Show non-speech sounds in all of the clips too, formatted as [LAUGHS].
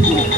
一 [LAUGHS]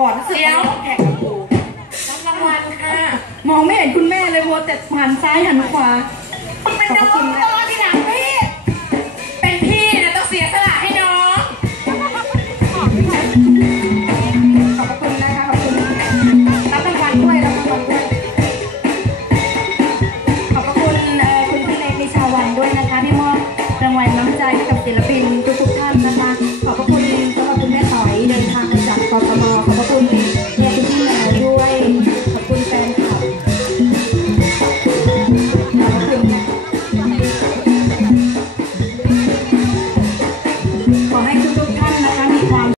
ก่อนเสียว แข่งกับกูรับรางวัลค่ะ มองไม่เห็นคุณแม่เลยโวแต่หันซ้ายหันขวาเป็นเป็นดาวตอนที่ไหน